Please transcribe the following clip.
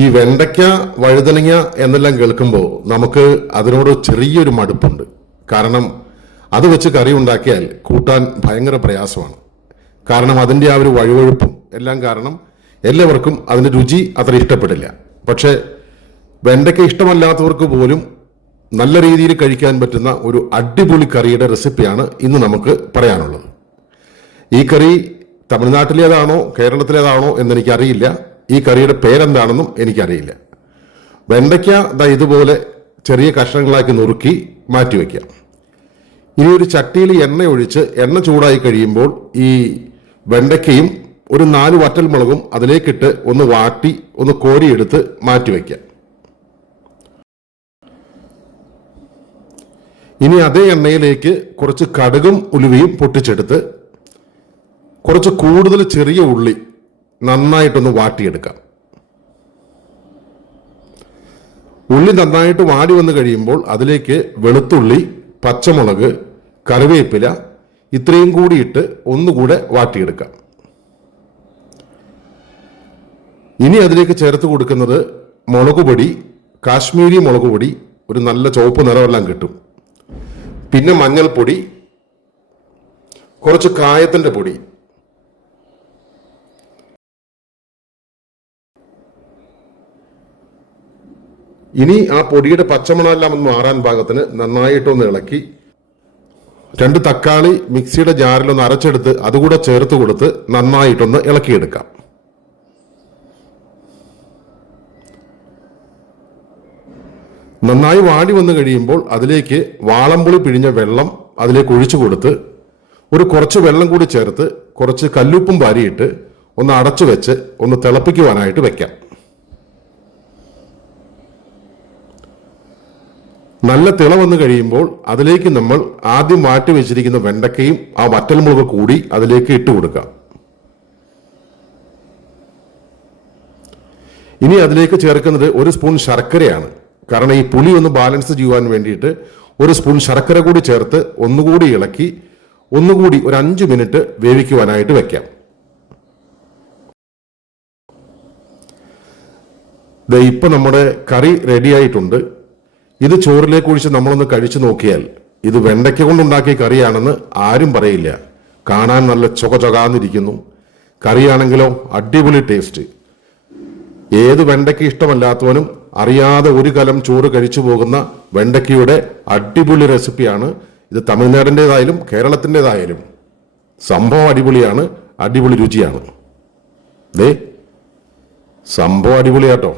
ഈ വെണ്ടയ്ക്ക വഴുതനങ്ങ എന്നെല്ലാം കേൾക്കുമ്പോൾ നമുക്ക് അതിനോട് ചെറിയൊരു മടുപ്പുണ്ട്. കാരണം അത് വെച്ച് കറി ഉണ്ടാക്കിയാൽ കൂട്ടാൻ ഭയങ്കര പ്രയാസമാണ്. കാരണം അതിൻ്റെ ആ ഒരു വഴുവഴുപ്പും എല്ലാം കാരണം എല്ലാവർക്കും അതിൻ്റെ രുചി അത്ര ഇഷ്ടപ്പെടില്ല. പക്ഷേ വെണ്ടയ്ക്ക ഇഷ്ടമല്ലാത്തവർക്ക് പോലും നല്ല രീതിയിൽ കഴിക്കാൻ പറ്റുന്ന ഒരു അടിപൊളി കറിയുടെ റെസിപ്പിയാണ് ഇന്ന് നമുക്ക് പറയാനുള്ളത്. ഈ കറി തമിഴ്നാട്ടിലേതാണോ കേരളത്തിലേതാണോ എന്നെനിക്കറിയില്ല. ഈ കറിയുടെ പേരെന്താണെന്നും എനിക്കറിയില്ല. വെണ്ടയ്ക്ക ഇതുപോലെ ചെറിയ കഷ്ണങ്ങളാക്കി നുറുക്കി മാറ്റിവെക്കാം. ഇനി ഒരു ചട്ടിയിൽ എണ്ണ ഒഴിച്ച് എണ്ണ ചൂടായി കഴിയുമ്പോൾ ഈ വെണ്ടയ്ക്കയും ഒരു 4 വറ്റൽമുളകും അതിലേക്കിട്ട് ഒന്ന് വാട്ടി ഒന്ന് കോരിയെടുത്ത് മാറ്റിവെക്കാം. ഇനി അതേ എണ്ണയിലേക്ക് കുറച്ച് കടുകും ഉലുവയും പൊട്ടിച്ചെടുത്ത് കുറച്ച് കൂടുതൽ ചെറിയ ഉള്ളി നന്നായിട്ടൊന്ന് വാട്ടിയെടുക്കാം. ഉള്ളി നന്നായിട്ട് വാടി വന്നു കഴിയുമ്പോൾ അതിലേക്ക് വെളുത്തുള്ളി, പച്ചമുളക്, കറിവേപ്പില ഇത്രയും കൂടി ഇട്ട് ഒന്നുകൂടെ വാട്ടിയെടുക്കാം. ഇനി അതിലേക്ക് ചേർത്ത് കൊടുക്കുന്നത് മുളക് പൊടി, കാശ്മീരി മുളക് പൊടി, ഒരു നല്ല ചുവപ്പ് നിറമെല്ലാം കിട്ടും. പിന്നെ മഞ്ഞൾപ്പൊടി, കുറച്ച് കായത്തിൻ്റെ പൊടി, ഇനി ആ പൊടിയുടെ പച്ചമണമെല്ലാം ഒന്ന് മാറാൻ പാകത്തിന് നന്നായിട്ടൊന്ന് ഇളക്കി 2 തക്കാളി മിക്സിയുടെ ജാറിലൊന്ന് അരച്ചെടുത്ത് അതുകൂടെ ചേർത്ത് കൊടുത്ത് നന്നായിട്ടൊന്ന് ഇളക്കിയെടുക്കാം. നന്നായി വാടി വന്നു കഴിയുമ്പോൾ അതിലേക്ക് വാളംപുളി പിഴിഞ്ഞ വെള്ളം അതിലേക്ക് ഒഴിച്ചു കൊടുത്ത് കുറച്ച് വെള്ളം കൂടി ചേർത്ത് കുറച്ച് കല്ലുപ്പും വാരിയിട്ട് ഒന്ന് അടച്ചു വെച്ച് ഒന്ന് തിളപ്പിക്കുവാനായിട്ട് വെക്കാം. നല്ല തിള വന്നു കഴിയുമ്പോൾ അതിലേക്ക് നമ്മൾ ആദ്യം വാട്ടി വെച്ചിരിക്കുന്ന വെണ്ടയ്ക്കയും ആ വറ്റൽമുളക് കൂടി അതിലേക്ക് ഇട്ട് കൊടുക്കാം. ഇനി അതിലേക്ക് ചേർക്കുന്നത് 1 സ്പൂൺ ശർക്കരയാണ്. കാരണം ഈ പുളി ഒന്ന് ബാലൻസ് ചെയ്യുവാൻ വേണ്ടിയിട്ട് 1 സ്പൂൺ ശർക്കര കൂടി ചേർത്ത് ഒന്നുകൂടി ഇളക്കി ഒന്നുകൂടി ഒരു 5 മിനിറ്റ് വേവിക്കുവാനായിട്ട് വെക്കാം. ഇപ്പൊ നമ്മുടെ കറി റെഡി ആയിട്ടുണ്ട്. ഇത് ചോറിലേക്ക് ഒഴിച്ച് നമ്മളൊന്ന് കഴിച്ചു നോക്കിയാൽ ഇത് വെണ്ടയ്ക്ക കൊണ്ടുണ്ടാക്കിയ കറിയാണെന്ന് ആരും പറയില്ല. കാണാൻ നല്ല ചൊകചൊകാന്നിരിക്കുന്നു. കറിയാണെങ്കിലോ അടിപൊളി ടേസ്റ്റ്. ഏത് വെണ്ടയ്ക്ക ഇഷ്ടമല്ലാത്തവനും അറിയാതെ ഒരു കലം ചോറ് കഴിച്ചു പോകുന്ന വെണ്ടയ്ക്കയുടെ അടിപൊളി റെസിപ്പിയാണ് ഇത്. തമിഴ്നാടിൻ്റെതായാലും കേരളത്തിൻ്റെതായാലും സംഭവം അടിപൊളിയാണ്, അടിപൊളി രുചിയാണ്. സംഭവം അടിപൊളിയാട്ടോ.